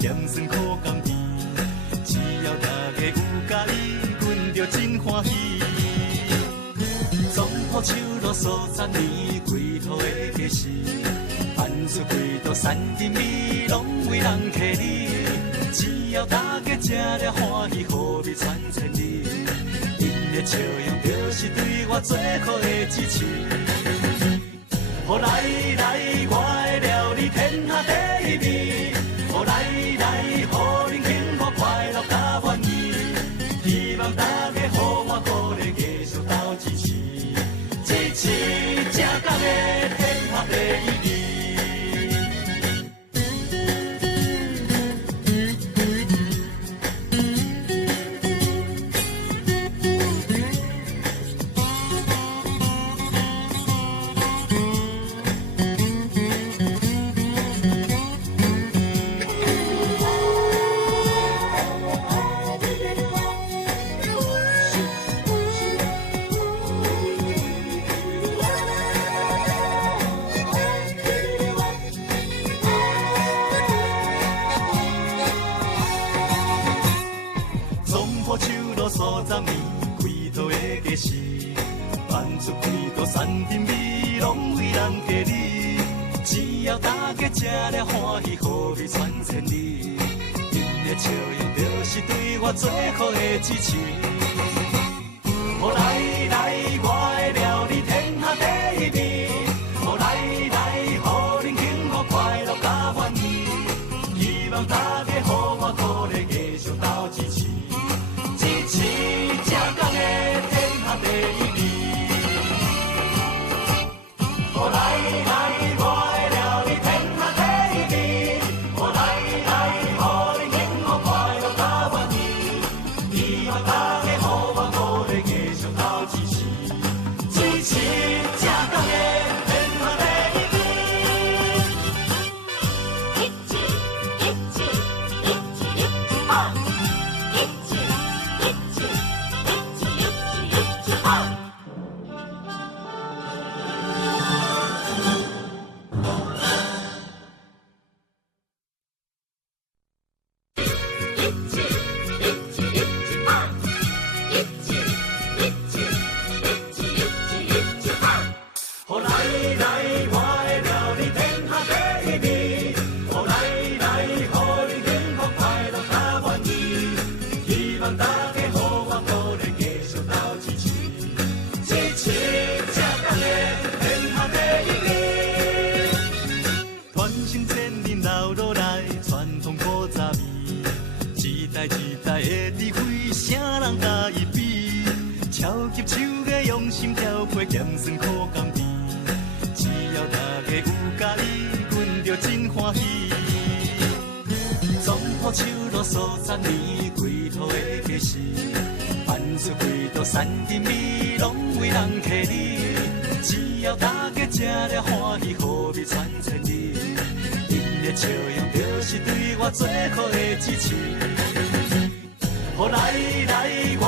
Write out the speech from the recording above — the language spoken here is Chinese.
咸酸苦甘甜，只要大家有家己，阮就真欢喜。总铺手路数十年，归土的家事，办出几道山珍味，拢为人客里。只要大家吃了欢喜，好味传千里。因的笑容就是对我最好的支持。哦来来，我的料理天下第一味。哦来来，予恁幸福快乐甲满意。希望大家予我鼓励，继续斗支持，支持正港的天下第一味。吃了欢喜，好味传千里。因的笑容就是对我最好的支持。哦来来，我的料理天下第一味。哦来来，予恁幸福快乐甲满意。希望大家予我鼓励，继续斗支持，支持正港的天下第一味。哦来来。咸酸苦甘甜，只要大家有家己，阮就真欢喜。总铺手路数十年，归土的家事，办出几道山珍味，拢为人客里。只要大家吃了欢喜，好味传千里。因的笑容就是对我最好的支持。哦来来。